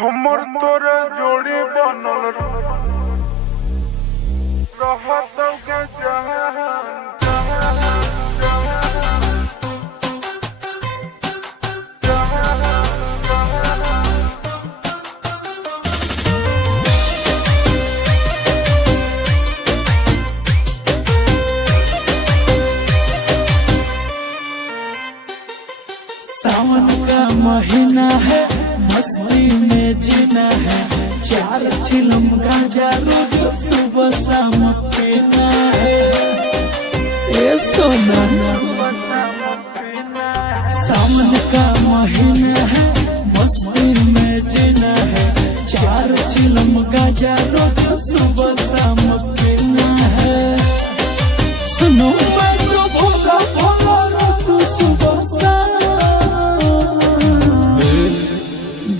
हमर तोरे जोड़ी बनल रहत के जहान सावन का महीना है, मस्ती में जीना है। 4 चिलम गांजा रोज सुबह शाम पीना है। ये सोना सावन का महीना है, मस्ती में जीना है। 4 चिलम गांजा रोज सुबह शाम पीना है। सुनो मैं तो भोला भोला रोज सुबह शाम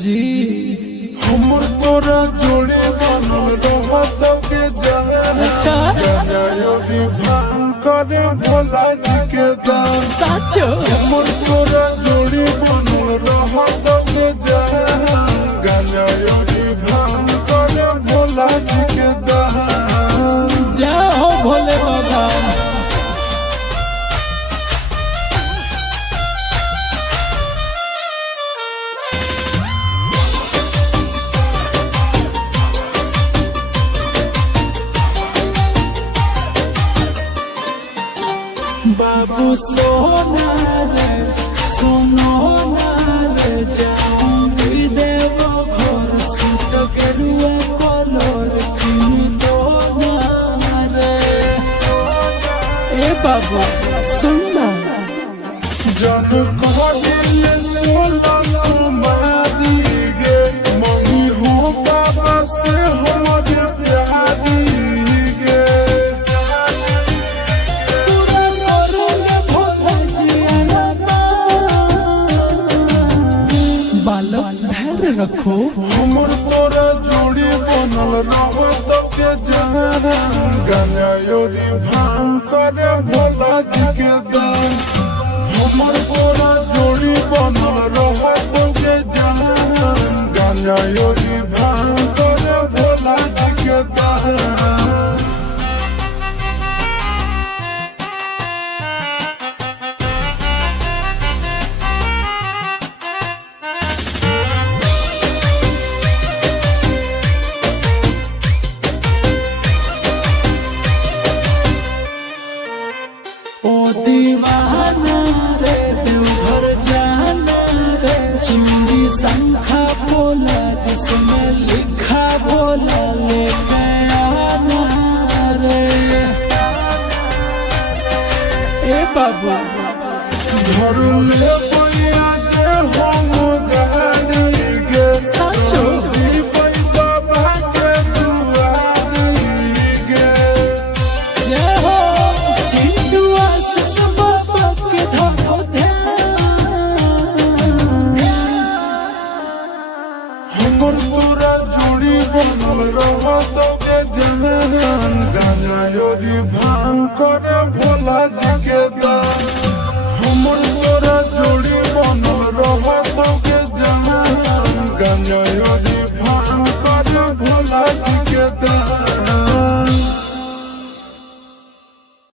जी। हमर तोरा जोड़ी बनल रहत के जहान अच्छा योगी भांग करे भोला जी के दान साचो। हमर तोरा जोड़ी बनल रहत के जहान गाना योगी भांग करे भोला जी के दान। जाओ भोले बाबा। बाबू सोना रे सोनो ना रे जाऊंगी देवो घर सूट गेरुआ कलर किन दो ना रे। ए बाबू सुनना जन कहदिल सोला सुमारी गे मम्मी हो बाबा से हमर प्यारी गे बालक धैर्य रखो। हमर तोरा जोड़ी बनल रहत के जहान गाना योगी भांग करे भोला जी के दान। हमर तोरा जोड़ी बनल रहत के जहान गाना योगी भांग करे भोला जी के दान। ओ दीवाना रे देवघर जाना रे। चूड़ी शंखा बोला जिसमें लिखा बोला लेके आना रे। ए बाबू घर ले पैया के हम गाड़ी गे साचो। जी बाबा के दुआरी गे ये हो चिंटुआ से बाबा के धो ध्यान। हमर तोरा जोड़ी बनल रहत के जहान गाना योगी भांग करे भोला जी के दान।